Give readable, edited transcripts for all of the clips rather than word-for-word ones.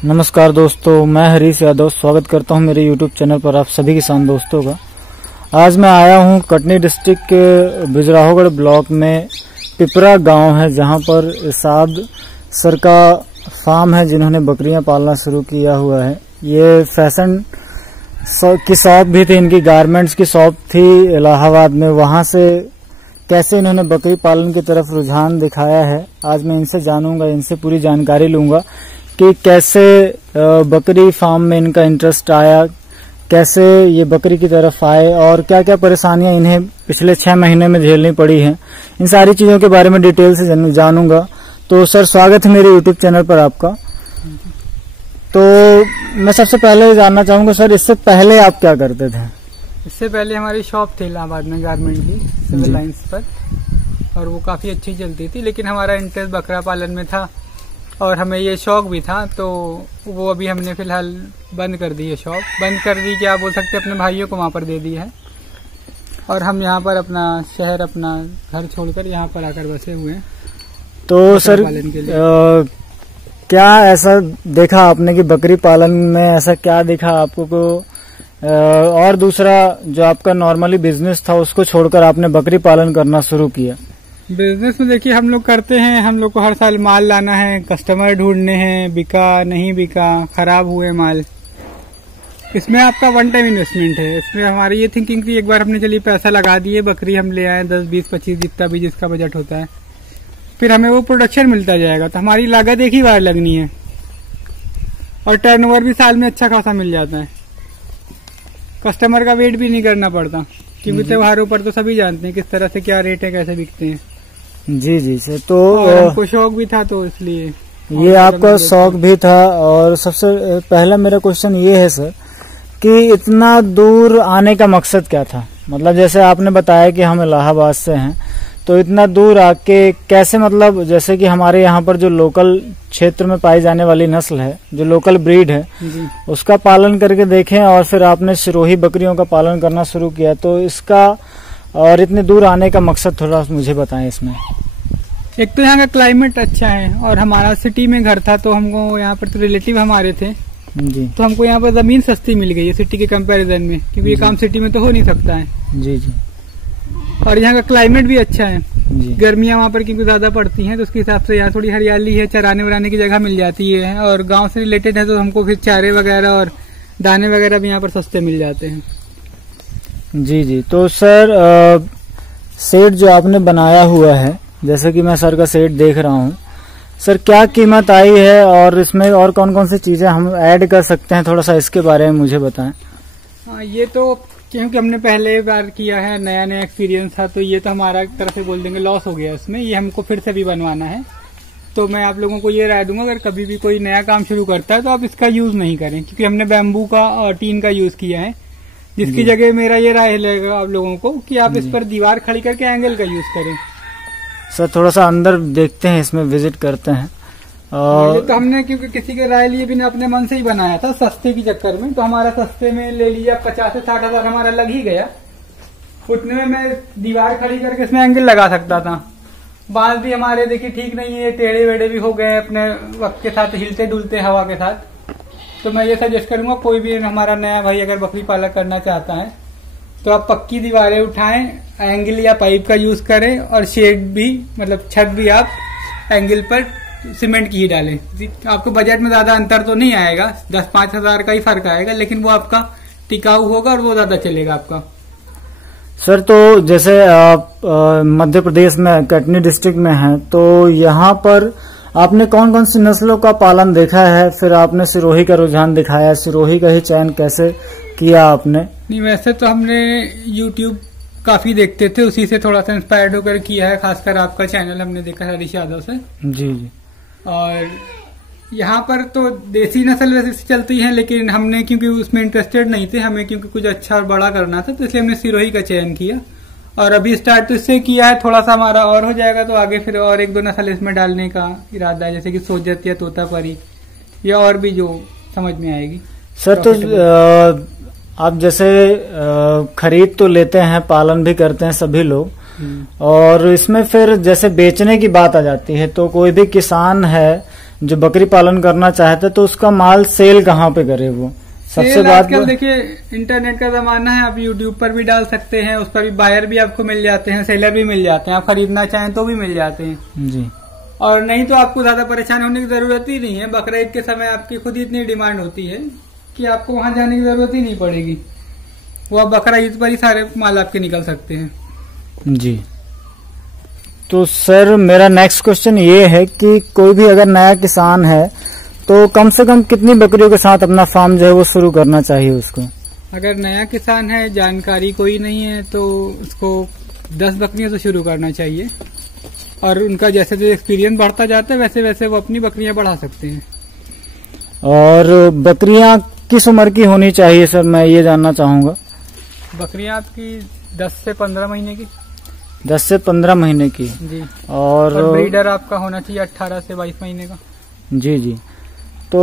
नमस्कार दोस्तों, मैं हरीश यादव स्वागत करता हूं मेरे YouTube चैनल पर आप सभी किसान दोस्तों का। आज मैं आया हूं कटनी डिस्ट्रिक्ट के बिजराहोगढ़ ब्लॉक में पिपरा गांव है, जहां पर इरशाद सर का फार्म है जिन्होंने बकरियां पालना शुरू किया हुआ है। ये फैशन की शॉप भी थी, इनकी गारमेंट्स की शॉप थी इलाहाबाद में। वहां से कैसे इन्होंने बकरी पालन की तरफ रुझान दिखाया है, आज मैं इनसे जानूंगा, इनसे पूरी जानकारी लूंगा कि कैसे बकरी फार्म में इनका इंटरेस्ट आया, कैसे ये बकरी की तरफ आए और क्या क्या परेशानियां इन्हें पिछले 6 महीने में झेलनी पड़ी हैं। इन सारी चीजों के बारे में डिटेल से जानूंगा। तो सर, स्वागत है मेरे यूट्यूब चैनल पर आपका। तो मैं सबसे पहले जानना चाहूंगा सर, इससे पहले आप क्या करते थे? इससे पहले हमारी शॉप थी इलाहाबाद में गारमेंट की, सिविल लाइंस पर, और वो काफी अच्छी चलती थी। लेकिन हमारा इंटरेस्ट बकरा पालन में था और हमें ये शौक भी था, तो वो अभी हमने फिलहाल बंद कर दी है। शॉप बंद कर दी, क्या बोल सकते, अपने भाइयों को वहाँ पर दे दी है और हम यहाँ पर अपना शहर, अपना घर छोड़कर यहाँ पर आकर बसे हुए हैं। तो सर, क्या ऐसा देखा आपने कि बकरी पालन में ऐसा क्या दिखा आपको को, और दूसरा जो आपका नॉर्मली बिजनेस था उसको छोड़कर आपने बकरी पालन करना शुरू किया? बिजनेस में देखिए, हम लोग करते हैं, हम लोग को हर साल माल लाना है, कस्टमर ढूंढने हैं, बिका नहीं बिका, खराब हुए माल, इसमें आपका वन टाइम इन्वेस्टमेंट है। इसमें हमारी ये थिंकिंग थी, एक बार हमने चलिए पैसा लगा दिए, बकरी हम ले आए 10, 20, 25 जितना भी जिसका बजट होता है, फिर हमें वो प्रोडक्शन मिलता जाएगा। तो हमारी लागत एक ही बार लगनी है और टर्नओवर भी साल में अच्छा खासा मिल जाता है। कस्टमर का वेट भी नहीं करना पड़ता, क्योंकि त्योहारों पर तो सभी जानते हैं किस तरह से क्या रेट है, कैसे बिकते हैं। जी सर। तो हमको शौक भी था, तो इसलिए ये आपका शौक भी था। और सबसे पहला मेरा क्वेश्चन ये है सर कि इतना दूर आने का मकसद क्या था? मतलब जैसे आपने बताया कि हम इलाहाबाद से हैं, तो इतना दूर आके कैसे, मतलब जैसे कि हमारे यहाँ पर जो लोकल क्षेत्र में पाई जाने वाली नस्ल है, जो लोकल ब्रीड है, उसका पालन करके देखें और फिर आपने सिरोही बकरियों का पालन करना शुरू किया। तो इसका और इतने दूर आने का मकसद थोड़ा मुझे बताएं इसमें। एक तो यहाँ का क्लाइमेट अच्छा है और हमारा सिटी में घर था, तो हमको यहाँ पर तो रिलेटिव हमारे थे जी, तो हमको यहाँ पर जमीन सस्ती मिल गई है सिटी के कंपैरिजन में, क्योंकि ये काम सिटी में तो हो नहीं सकता है। जी। और यहाँ का क्लाइमेट भी अच्छा है। गर्मियाँ वहाँ पर क्योंकि ज्यादा पड़ती हैं, तो उसके हिसाब से यहाँ थोड़ी हरियाली है, चराने वराने की जगह मिल जाती है, और गाँव से रिलेटेड है, तो हमको फिर चारे वगैरह और दाने वगैरह भी यहाँ पर सस्ते मिल जाते हैं। जी। तो सर, सेट जो आपने बनाया हुआ है, जैसे कि मैं सर का सेट देख रहा हूँ, सर क्या कीमत आई है और इसमें और कौन कौन सी चीजें हम ऐड कर सकते हैं, थोड़ा सा इसके बारे में मुझे बताएं। हाँ, ये तो क्योंकि हमने पहले बार किया है, नया नया एक्सपीरियंस था, तो ये तो हमारा एक तरह से बोल देंगे लॉस हो गया इसमें। ये हमको फिर से भी बनवाना है। तो मैं आप लोगों को ये राय दूंगा, अगर कभी भी कोई नया काम शुरू करता है तो आप इसका यूज नहीं करें, क्योंकि हमने बैम्बू का और टीन का यूज किया है। जिसकी जगह मेरा ये राय लगेगा आप लोगों को कि आप इस पर दीवार खड़ी करके एंगल का यूज करें। सर, थोड़ा सा अंदर देखते हैं, इसमें विजिट करते हैं। ये तो हमने क्योंकि किसी के राय लिए बिना अपने मन से ही बनाया था, सस्ते की चक्कर में। तो हमारा सस्ते में ले लिया 50 से 60 हजार हमारा लग ही गया। उतने में मैं दीवार खड़ी करके इसमें एंगल लगा सकता था। बाल भी हमारे देखिए ठीक नहीं है, टेढ़े वेढ़े भी हो गए अपने वक्त के साथ, हिलते डुलते हवा के साथ। तो मैं ये सजेस्ट करूंगा, कोई भी हमारा नया भाई अगर बकरी पालन करना चाहता है तो आप पक्की दीवारें उठाएं, एंगल या पाइप का यूज करें, और शेड भी, मतलब छत भी आप एंगल पर सीमेंट की ही डालें। आपको बजट में ज्यादा अंतर तो नहीं आएगा, 10-5 हजार का ही फर्क आएगा, लेकिन वो आपका टिकाऊ होगा और वो ज्यादा चलेगा आपका। सर, तो जैसे आप मध्य प्रदेश में कटनी डिस्ट्रिक्ट में हैं, तो यहाँ पर आपने कौन कौन सी नस्लों का पालन देखा है? फिर आपने सिरोही का रुझान दिखाया, सिरोही का ही चयन कैसे किया आपने? नहीं, वैसे तो हमने YouTube काफी देखते थे, उसी से थोड़ा सा इंस्पायर्ड होकर किया है। खासकर आपका चैनल हमने देखा है हरीश यादव से। जी। और यहाँ पर तो देसी नस्ल वैसे चलती है, लेकिन हमने क्योंकि उसमें इंटरेस्टेड नहीं थे, हमें क्योंकि कुछ अच्छा और बड़ा करना था, तो इसलिए हमने सिरोही का चयन किया। और अभी स्टार्ट तो इससे किया है, थोड़ा सा हमारा और हो जाएगा तो आगे फिर और 1-2 नस्ल इसमें डालने का इरादा है, जैसे कि सोजत या तोतापरी, या और भी जो समझ में आएगी। सर, तो आप जैसे खरीद तो लेते हैं, पालन भी करते हैं सभी लोग, और इसमें फिर जैसे बेचने की बात आ जाती है, तो कोई भी किसान है जो बकरी पालन करना चाहते तो उसका माल सेल कहाँ पे करे वो सबसे बात। आजकल देखिए इंटरनेट का जमाना है, आप यूट्यूब पर भी डाल सकते हैं, उस पर भी बायर भी आपको मिल जाते हैं, सेलर भी मिल जाते हैं, आप खरीदना चाहें तो भी मिल जाते हैं जी। और नहीं तो आपको ज्यादा परेशान होने की जरूरत ही नहीं है। बकरा ईद के समय आपकी खुद ही इतनी डिमांड होती है कि आपको वहां जाने की जरूरत ही नहीं पड़ेगी, वो आप बकरा ईद पर ही सारे माल आपके निकल सकते हैं जी। तो सर मेरा नेक्स्ट क्वेश्चन ये है कि कोई भी अगर नया किसान है तो कम से कम कितनी बकरियों के साथ अपना फार्म जो है वो शुरू करना चाहिए उसको? अगर नया किसान है, जानकारी कोई नहीं है, तो उसको 10 बकरियां तो शुरू करना चाहिए और उनका जैसे जैसे एक्सपीरियंस बढ़ता जाता है वैसे वैसे वो अपनी बकरियां बढ़ा सकते हैं। और बकरियां किस उम्र की होनी चाहिए सर, मैं ये जानना चाहूंगा। बकरियां आपकी 10 से 15 महीने की। 10 से 15 महीने की जी। और ब्रीडर आपका होना चाहिए 18 से 22 महीने का। जी जी। तो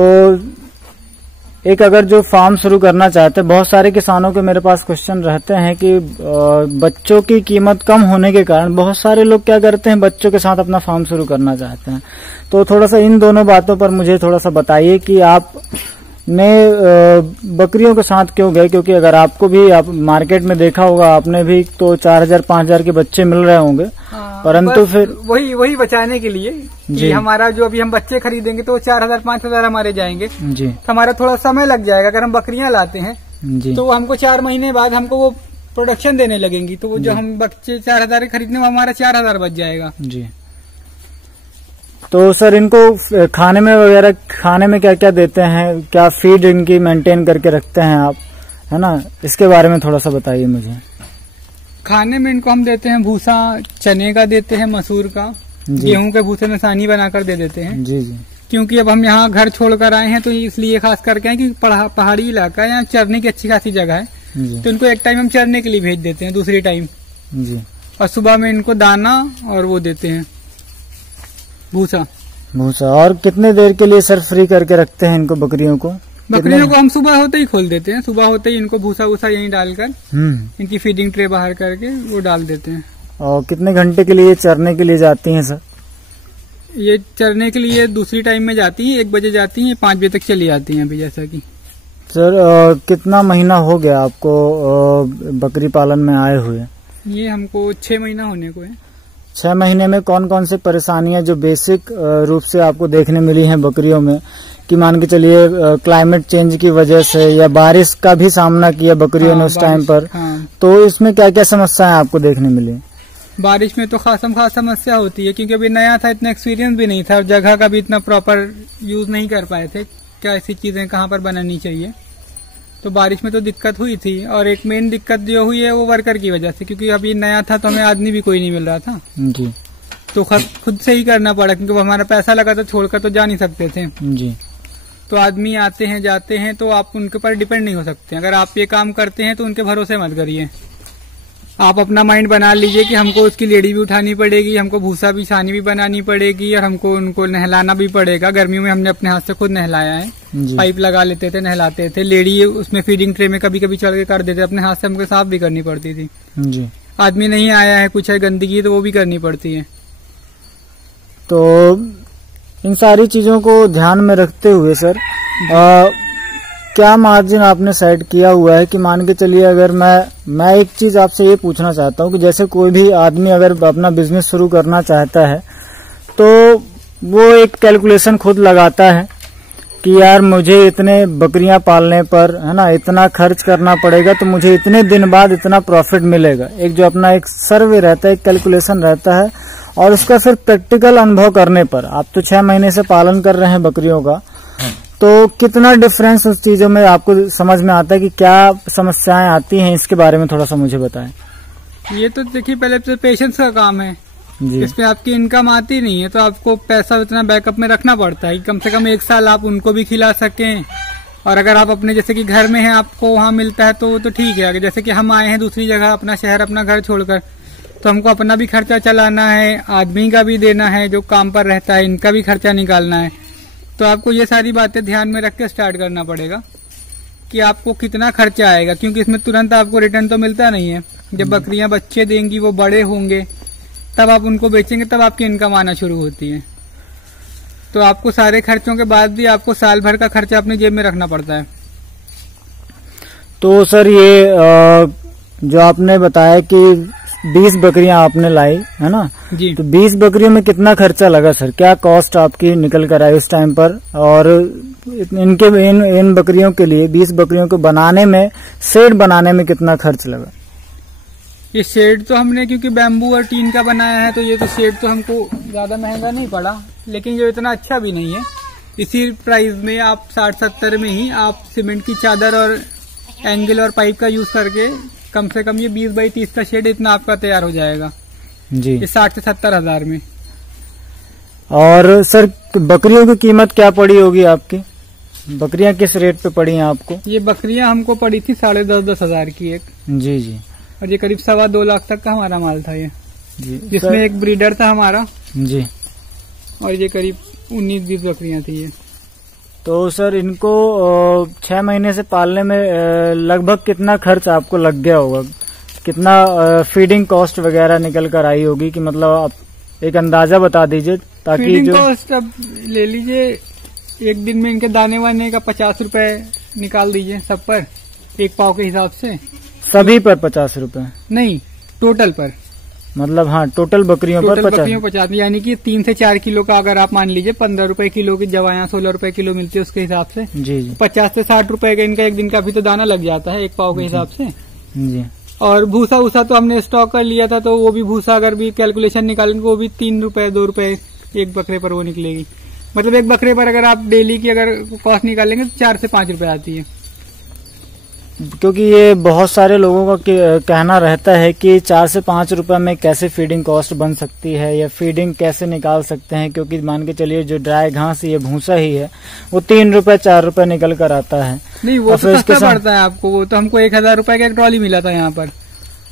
एक अगर जो फार्म शुरू करना चाहते हैं, बहुत सारे किसानों के मेरे पास क्वेश्चन रहते हैं कि बच्चों की कीमत कम होने के कारण बहुत सारे लोग क्या करते हैं, बच्चों के साथ अपना फार्म शुरू करना चाहते हैं। तो थोड़ा सा इन दोनों बातों पर मुझे थोड़ा सा बताइए कि आप ने बकरियों के साथ क्यों गए, क्योंकि अगर आपको भी आप मार्केट में देखा होगा आपने भी तो 4000 5000 के बच्चे मिल रहे होंगे, परंतु फिर वही बचाने के लिए कि हमारा जो अभी हम बच्चे खरीदेंगे तो 4000 5000 हमारे जाएंगे जी। तो हमारा थोड़ा समय लग जाएगा। अगर हम बकरियां लाते हैं जी तो हमको 4 महीने बाद हमको वो प्रोडक्शन देने लगेंगी, तो वो जो हम बच्चे 4000 के खरीदने वो हमारा 4000 बच जाएगा जी। तो सर इनको खाने में वगैरह खाने में क्या क्या देते हैं, क्या फीड इनकी मेंटेन करके रखते हैं आप, है ना, इसके बारे में थोड़ा सा बताइए मुझे। खाने में इनको हम देते हैं भूसा, चने का देते हैं, मसूर का, गेहूं के भूसे में सानी बनाकर दे देते हैं जी जी। क्योंकि अब हम यहाँ घर छोड़कर आए हैं तो इसलिए खास करके हैं कि पहाड़ी इलाका है, यहाँ चरने की अच्छी खासी जगह है, तो इनको एक टाइम हम चरने के लिए भेज देते हैं, दूसरी टाइम जी। और सुबह में इनको दाना और वो देते हैं भूसा। और कितने देर के लिए सर फ्री करके रखते हैं इनको बकरियों को? बकरियों को हम सुबह होते ही खोल देते हैं, सुबह होते ही इनको भूसा वूसा यहीं डालकर इनकी फीडिंग ट्रे बाहर करके वो डाल देते हैं। और कितने घंटे के लिए चरने के लिए जाती हैं सर? ये चरने के लिए दूसरी टाइम में जाती हैं, 1 बजे जाती हैं, 5 बजे तक चली जाती हैं अभी जैसा कि। सर कितना महीना हो गया आपको बकरी पालन में आए हुए? ये हमको 6 महीना होने को है। 6 महीने में कौन कौन से परेशानियां जो बेसिक रूप से आपको देखने मिली हैं बकरियों में, कि मान के चलिए क्लाइमेट चेंज की वजह से या बारिश का भी सामना किया बकरियों ने उस टाइम पर, तो इसमें क्या क्या समस्याएं आपको देखने मिली? बारिश में तो खास समस्या होती है, क्योंकि अभी नया था, इतना एक्सपीरियंस भी नहीं था और जगह का भी इतना प्रॉपर यूज नहीं कर पाए थे, क्या ऐसी चीजें कहाँ पर बनानी चाहिए, तो बारिश में तो दिक्कत हुई थी। और एक मेन दिक्कत जो हुई है वो वर्कर की वजह से, क्योंकि अभी नया था तो हमें आदमी भी कोई नहीं मिल रहा था जी, तो खुद से ही करना पड़ा, क्योंकि वो हमारा पैसा लगा था, छोड़कर तो जा नहीं सकते थे जी। तो आदमी आते हैं जाते हैं, तो आप उनके ऊपर डिपेंड नहीं हो सकते। अगर आप ये काम करते हैं तो उनके भरोसे मत करिए, आप अपना माइंड बना लीजिए कि हमको उसकी लेडी भी उठानी पड़ेगी, हमको भूसा भी छानी भी बनानी पड़ेगी और हमको उनको नहलाना भी पड़ेगा। गर्मियों में हमने अपने हाथ से खुद नहलाया है, पाइप लगा लेते थे, नहलाते थे। लेडी उसमें फीडिंग ट्रे में कभी कभी चल के कर देते, अपने हाथ से हमको साफ भी करनी पड़ती थी जी। आदमी नहीं आया है, कुछ है गंदगी तो वो भी करनी पड़ती है। तो इन सारी चीजों को ध्यान में रखते हुए सर क्या मार्जिन आपने सेट किया हुआ है कि मान के चलिए अगर मैं एक चीज आपसे ये पूछना चाहता हूँ कि जैसे कोई भी आदमी अगर अपना बिजनेस शुरू करना चाहता है तो वो एक कैलकुलेशन खुद लगाता है कि यार मुझे इतने बकरियां पालने पर, है ना, इतना खर्च करना पड़ेगा तो मुझे इतने दिन बाद इतना प्रॉफिट मिलेगा। एक जो अपना एक सर्वे रहता है, एक कैलकुलेशन रहता है, और उसका फिर प्रैक्टिकल अनुभव करने पर, आप तो 6 महीने से पालन कर रहे हैं बकरियों का, तो कितना डिफरेंस उस चीजों में आपको समझ में आता है कि क्या समस्याएं आती हैं, इसके बारे में थोड़ा सा मुझे बताएं। ये तो देखिए पहले तो पेशेंस का काम है जी। इसमें आपकी इनकम आती नहीं है तो आपको पैसा उतना बैकअप में रखना पड़ता है कि कम से कम 1 साल आप उनको भी खिला सकें। और अगर आप अपने जैसे कि घर में हैं, आपको वहाँ मिलता है तो ठीक है। जैसे कि हम आए हैं दूसरी जगह, अपना शहर अपना घर छोड़कर, तो हमको अपना भी खर्चा चलाना है, आदमी का भी देना है जो काम पर रहता है, इनका भी खर्चा निकालना है। तो आपको ये सारी बातें ध्यान में रख के स्टार्ट करना पड़ेगा कि आपको कितना खर्चा आएगा, क्योंकि इसमें तुरंत आपको रिटर्न तो मिलता नहीं है। जब बकरियां बच्चे देंगी, वो बड़े होंगे, तब आप उनको बेचेंगे, तब आपकी इनकम आना शुरू होती है। तो आपको सारे खर्चों के बाद भी आपको साल भर का खर्चा अपनी जेब में रखना पड़ता है। तो सर ये जो आपने बताया कि 20 बकरियां आपने लाई है ना जी, तो 20 बकरियों में कितना खर्चा लगा सर? क्या कॉस्ट आपकी निकल कर आई उस टाइम पर? और इन बकरियों के लिए 20 बकरियों को बनाने में, शेड बनाने में कितना खर्च लगा? ये शेड तो हमने क्योंकि बैम्बू और टीन का बनाया है तो ये तो शेड तो हमको ज्यादा महंगा नहीं पड़ा, लेकिन ये इतना अच्छा भी नहीं है। इसी प्राइस में आप 60-70 में ही आप सीमेंट की चादर और एंगल और पाइप का यूज करके कम से कम ये 20 बाई 30 का शेड इतना आपका तैयार हो जाएगा जी, ये 60 से 70 हजार में। और सर बकरियों की कीमत क्या पड़ी होगी आपकी? बकरियां किस रेट पे पड़ी हैं आपको? ये बकरियां हमको पड़ी थी 10.5 हजार की एक जी जी, और ये करीब 2.25 लाख तक का हमारा माल था ये जी, जिसमें एक ब्रीडर था हमारा जी, और ये करीब 19-20 बकरियां थी ये। तो सर इनको 6 महीने से पालने में लगभग कितना खर्च आपको लग गया होगा? कितना फीडिंग कॉस्ट वगैरह निकल कर आई होगी कि मतलब आप एक अंदाजा बता दीजिए ताकि फीडिंग जो कॉस्ट अब ले लीजिए, एक दिन में इनके दाने वाने का 50 रुपए निकाल दीजिए सब पर, एक पाव के हिसाब से। सभी पर 50 रुपए? नहीं, टोटल पर, मतलब हाँ टोटल बकरियों पर 50, यानी कि 3 से 4 किलो का अगर आप मान लीजिए 15 रुपए किलो की दवाइयाँ 16 रुपए किलो मिलती है उसके हिसाब से जी जी, 50 से 60 रुपए का इनका एक दिन का भी तो दाना लग जाता है एक पाव के हिसाब से। जी, और भूसा उसा तो हमने स्टॉक कर लिया था, तो वो भी भूसा अगर भी कैलकुलेशन निकालेंगे वो भी 3 रुपए 2 रुपए एक बकरे पर वो निकलेगी। मतलब एक बकरे पर अगर आप डेली की अगर कॉस्ट निकालेंगे तो 4 से 5 रुपए आती है। क्योंकि ये बहुत सारे लोगों का कहना रहता है कि 4 से 5 रुपए में कैसे फीडिंग कॉस्ट बन सकती है या फीडिंग कैसे निकाल सकते हैं, क्योंकि मान के चलिए जो ड्राई घास ये भूसा ही है वो 3 रुपए 4 रुपए निकल कर आता है। नहीं वो तो सस्ता पड़ता है आपको, वो तो हमको 1000 रुपए का एक ट्रॉली मिला था यहाँ पर।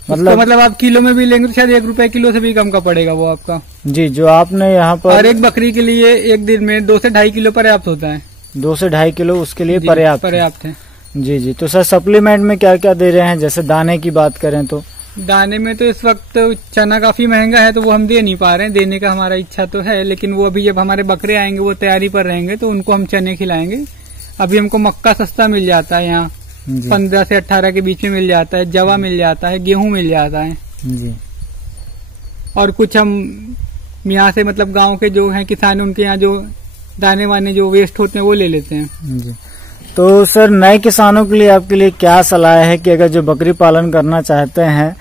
मतलब आप किलो में भी लेंगे तो शायद 1 रुपए किलो से भी कम का पड़ेगा वो आपका। जी, जो आपने यहाँ पर, और एक बकरी के लिए एक दिन में 2 से 2.5 किलो पर्याप्त होता है। 2 से 2.5 किलो उसके लिए पर्याप्त है। जी जी, तो सर सप्लीमेंट में क्या क्या दे रहे हैं? जैसे दाने की बात करें तो दाने में तो इस वक्त चना काफी महंगा है तो वो हम दे नहीं पा रहे हैं, देने का हमारा इच्छा तो है, लेकिन वो अभी जब हमारे बकरे आएंगे वो तैयारी पर रहेंगे तो उनको हम चने खिलाएंगे। अभी हमको मक्का सस्ता मिल जाता है यहाँ, 15 से 18 के बीच में मिल जाता है, जवा मिल जाता है, गेहूं मिल जाता है जी। और कुछ हम यहाँ से मतलब गांव के जो हैं किसान उनके यहाँ जो दाने वाने जो वेस्ट होते हैं वो ले लेते हैं जी। तो सर नए किसानों के लिए आपके लिए क्या सलाह है कि अगर जो बकरी पालन करना चाहते हैं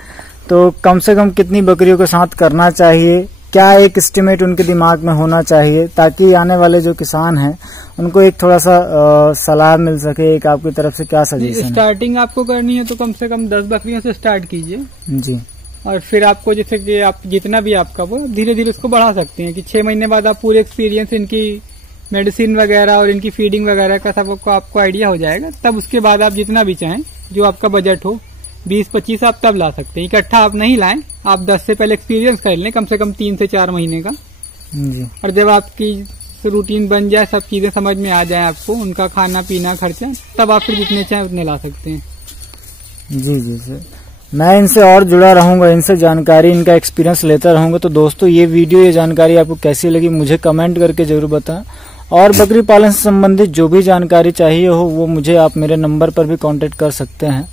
तो कम से कम कितनी बकरियों के साथ करना चाहिए? क्या एक एस्टिमेट उनके दिमाग में होना चाहिए ताकि आने वाले जो किसान हैं उनको एक थोड़ा सा सलाह मिल सके? एक आपकी तरफ से क्या सजेशन है? स्टार्टिंग आपको करनी है तो कम से कम 10 बकरियों से स्टार्ट कीजिए जी, और फिर आपको जैसे कि आप जितना भी आपका वो धीरे धीरे उसको बढ़ा सकते हैं कि 6 महीने बाद आप पूरे एक्सपीरियंस इनकी मेडिसिन वगैरह और इनकी फीडिंग वगैरह का सब आपको आइडिया हो जाएगा। तब उसके बाद आप जितना भी चाहें जो आपका बजट हो 20-25 आप तब ला सकते हैं। इकट्ठा आप नहीं लाएं, आप 10 से पहले एक्सपीरियंस कर लें कम से कम 3 से 4 महीने का जी। और जब आपकी रूटीन बन जाए, सब चीजें समझ में आ जाए आपको, उनका खाना पीना खर्चा, तब आप फिर जितने चाहें उतने ला सकते हैं। जी जी सर, मैं इनसे और जुड़ा रहूंगा, इनसे जानकारी, इनका एक्सपीरियंस लेता रहूंगा। तो दोस्तों ये वीडियो, ये जानकारी आपको कैसी लगी मुझे कमेंट करके जरूर बताएं, और बकरी पालन से संबंधित जो भी जानकारी चाहिए हो वो मुझे आप मेरे नंबर पर भी कांटेक्ट कर सकते हैं।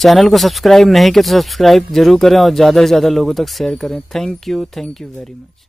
चैनल को सब्सक्राइब नहीं किया तो सब्सक्राइब जरूर करें और ज्यादा से ज्यादा लोगों तक शेयर करें। Thank you very much.